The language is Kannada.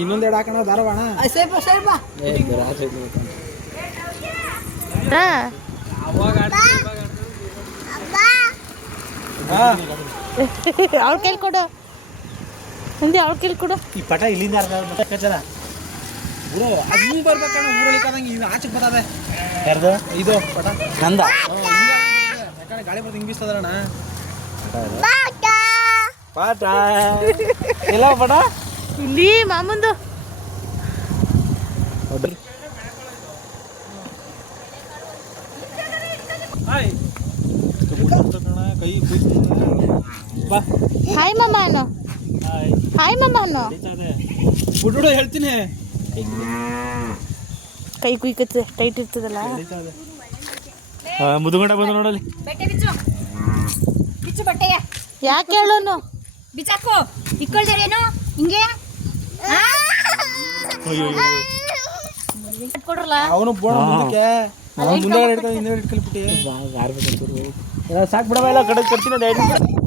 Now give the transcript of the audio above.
ಇನ್ನೊಂದೆರಡು ಹಾಕೋಣ ದಾರವಾಣ ಅವಳ ಕೈಲಿ ಕೊಡು ಹಿಂದೆ ಅವಳ ಕೈಲಿ ಕೊಡು. ಈ ಪಟ ಇಲ್ಲಿಂದ ಗುರು ಅದು ಬರ್ಬೇಕಣ್ಣ ಊರಲ್ಲಿ ಕದಂಗೆ ಇದು ಆಚೆಗೆ ಬರ್ತದೆ. ಯಾರ್ದು ಇದು ಪಟ ನಂದ ಯಾಕಂದ್ರೆ ಗಾಳಿ ಬರ್ದು ಹಿಂಗೆ ಬೀಸ್ತದಣ್ಣ ಪಾಠ ಎಲ್ಲ ಪಟ ಇಲ್ಲಿ ಮಾಮಂದು ಕೈ ಬಾ ಹಾಯ್ ಮಾಮ ಅನ್ನು ಹಾಯ್ ಮಾಮ ಅನ್ನು ಬಿಡು ಹೇಳ್ತೀನಿ. ಕೈ ಕುಯ್ಕತ್ತೆ ಟೈಟ್ ಇರ್ತದಲ್ಲ. ಮುದುಗಂಡ ಬಂದು ನೋಡಲಿ ಬಿಚ್ಚು ಬಟ್ಟೆಯ ಯಾಕೆ ಹೇಳೋನು ಬಿಚ್ಚಾಕು ಇಕ್ಕೊಳ್ದಾರೇನು ಹಿಂಗೆ ಕೊಡ್ರಲ್ಲ ಅವನು ಬೋಣ ಮುಂದಕ್ಕೆ ಮುಂದೆ ಹಿಡ್ಕೊಂಡು ಹಿಂದೆ ಹಿಡ್ಕೊಳ್ಬಿಟ್ಟು ಸಾಕು ಬಿಡವ ಎಲ್ಲ ಕಡೆ ಕಟ್ತೀನಿ